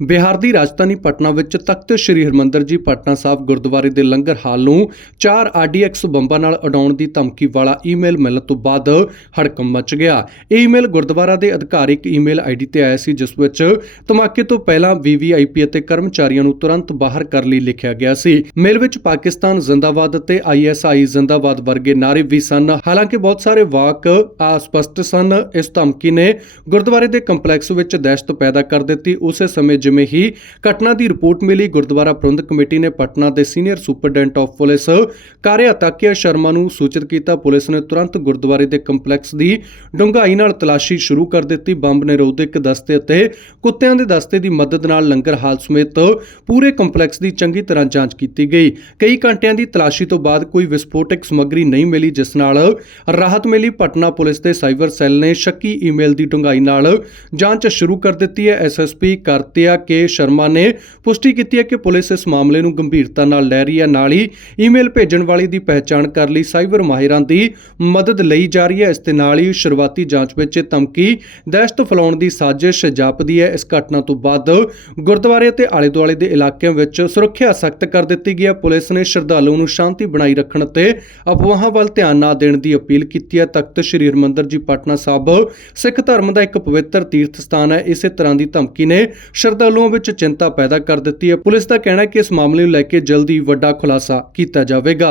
ਬਿਹਾਰ ਦੀ ਰਾਜਧਾਨੀ ਪਟਨਾ ਵਿੱਚ ਤਖਤ ਸ੍ਰੀ ਹਰਮੰਦਰ ਜੀ ਪਟਨਾ ਸਾਹਿਬ ਗੁਰਦੁਆਰੇ ਦੇ ਲੰਗਰ ਹਾਲ ਨੂੰ ਚਾਰ ਆਰਡੀਐਕਸ ਬੰਬਾਂ ਨਾਲ ਉਡਾਉਣ ਦੀ ਧਮਕੀ ਵਾਲਾ ਈਮੇਲ ਮਿਲਣ ਤੋਂ ਬਾਅਦ ਹੜਕੰਪ ਮਚ ਗਿਆ। ਇਹ ਈਮੇਲ ਗੁਰਦੁਆਰਾ ਦੇ ਅਧਿਕਾਰਿਕ ਈਮੇਲ ਆਈਡੀ ਤੇ ਆਇਆ ਸੀ, ਜਿਸ ਵਿੱਚ ਧਮਾਕੇ ਤੋਂ ਪਹਿਲਾਂ ਵੀਵੀਆਈਪੀ ਅਤੇ ਕਰਮਚਾਰੀਆਂ ਨੂੰ ਤੁਰੰਤ ਬਾਹਰ ਕਰਨ ਲਈ ਲਿਖਿਆ ਗਿਆ ਸੀ। ਮੇਲ ਵਿੱਚ ਪਾਕਿਸਤਾਨ ਜ਼ਿੰਦਾਬਾਦ ਅਤੇ ਆਈਐਸਆਈ ਜ਼ਿੰਦਾਬਾਦ ਵਰਗੇ ਨਾਰੇ ਵੀ ਸਨ। ਹਾਲਾਂਕਿ ਬਹੁਤ ਸਾਰੇ ਵਾਕ ਅਸਪਸ਼ਟ ਸਨ। ਇਸ ਧਮਕੀ ਨੇ ਗੁਰਦੁਆਰੇ ਦੇ ਕੰਪਲੈਕਸ ਵਿੱਚ ਦਹਿਸ਼ਤ ਪੈਦਾ ਕਰ ਦਿੱਤੀ। ਉਸੇ ਸਮੇਂ ਜਿਵੇਂ ਹੀ ਘਟਨਾ ਦੀ ਰਿਪੋਰਟ ਮਿਲੀ, ਗੁਰਦੁਆਰਾ ਪ੍ਰਬੰਧਕ ਕਮੇਟੀ ਨੇ ਪਟਨਾ ਦੇ senior superintendent of police ਕਾਰਿਆ ਤਾਕਿਆ Sharma ਨੂੰ ਸੂਚਿਤ ਕੀਤਾ। ਪੁਲਿਸ ਨੇ ਤੁਰੰਤ ਗੁਰਦੁਆਰੇ ਦੇ ਕੰਪਲੈਕਸ ਦੀ ਡੂੰਘਾਈ ਨਾਲ ਤਲਾਸ਼ੀ ਸ਼ੁਰੂ ਕਰ ਦਿੱਤੀ। ਬੰਬ ਨਿਰੋਧਕ ਦਸਤੇ ਅਤੇ ਕੁੱਤਿਆਂ ਦੇ ਦਸਤੇ ਦੀ ਮਦਦ ਨਾਲ ਲੰਗਰ ਹਾਲ ਸਮੇਤ ਪੂਰੇ ਕੰਪਲੈਕਸ ਦੀ ਚੰਗੀ ਤਰ੍ਹਾਂ ਜਾਂਚ ਕੀਤੀ ਗਈ। ਕਈ ਘੰਟਿਆਂ ਦੀ ਤਲਾਸ਼ੀ ਤੋਂ ਬਾਅਦ ਕੋਈ ਵਿਸਫੋਟਕ ਸਮੱਗਰੀ ਨਹੀਂ ਮਿਲੀ, ਜਿਸ ਨਾਲ ਰਾਹਤ ਮਿਲੀ। ਪਟਨਾ ਪੁਲਿਸ ਦੇ ਸਾਈਬਰ ਸੈੱਲ ਨੇ ਸ਼ੱਕੀ ਈਮੇਲ ਦੀ ਡੂੰਘਾਈ ਨਾਲ ਜਾਂਚ ਸ਼ੁਰੂ ਕਰ ਦਿੱਤੀ ਹੈ। ਐਸਐਸਪੀ ਕਰਤਿਆ ਕੇ ਸ਼ਰਮਾ ਨੇ ਪੁਸ਼ਟੀ ਕੀਤੀ ਹੈ ਕਿ ਪੁਲਿਸ ਇਸ ਮਾਮਲੇ ਨੂੰ ਗੰਭੀਰਤਾ ਨਾਲ ਲੈ ਰਹੀ ਹੈ। ਨਾਲ ਹੀ ਈਮੇਲ ਭੇਜਣ ਵਾਲੀ ਦੀ ਪਹਿਚਾਣ ਕਰਨ ਲਈ ਸਾਈਬਰ ਮਾਹਿਰਾਂ ਦੀ ਮਦਦ ਲਈ ਜਾ ਰਹੀ ਹੈ। ਇਸ ਦੇ ਨਾਲ ਹੀ ਸ਼ੁਰੂਆਤੀ ਜਾਂਚ ਵਿੱਚ ਧਮਕੀ, ਦਹਿਸ਼ਤ ਫੈਲਾਉਣ ਦੀ ਸਾਜ਼ਿਸ਼ ਜਾਪਦੀ ਹੈ। ਇਸ ਘਟਨਾ ਤੋਂ ਬਾਅਦ ਗੁਰਦੁਆਰੇ ਅਤੇ ਆਲੇ ਦੁਆਲੇ ਦੇ ਇਲਾਕਿਆਂ ਵਿੱਚ ਸੁਰੱਖਿਆ ਸਖਤ ਕਰ ਦਿੱਤੀ ਗਈ ਹੈ। ਪੁਲਿਸ ਨੇ ਸ਼ਰਧਾਲੂਆਂ ਨੂੰ ਸ਼ਾਂਤੀ ਬਣਾਈ ਰੱਖਣ ਅਤੇ ਅਫਵਾਹਾਂ ਵੱਲ ਧਿਆਨ ਨਾ ਦੇਣ ਦੀ ਅਪੀਲ ਕੀਤੀ ਹੈ। ਤਖਤ ਸ੍ਰੀ ਹਰਿਮੰਦਰ ਜੀ, ਪਟਨਾ ਸਾਹਿਬ ਸਿੱਖ ਧਰਮ ਦਾ ਇੱਕ ਪਵਿੱਤਰ ਤੀਰਥ ਸਥਾਨ ਹੈ। ਇਸੇ ਤਰ੍ਹਾਂ ਦੀ ਧਮਕੀ ਨੇ ਸ਼ਰਧਾਲੂਆਂ ਵਿੱਚ ਚਿੰਤਾ ਪੈਦਾ ਕਰ ਦਿੱਤੀ ਹੈ। ਪੁਲਿਸ ਦਾ ਕਹਿਣਾ ਹੈ ਕਿ ਇਸ ਮਾਮਲੇ ਨੂੰ ਲੈ ਕੇ ਜਲਦੀ ਵੱਡਾ ਖੁਲਾਸਾ ਕੀਤਾ ਜਾਵੇਗਾ।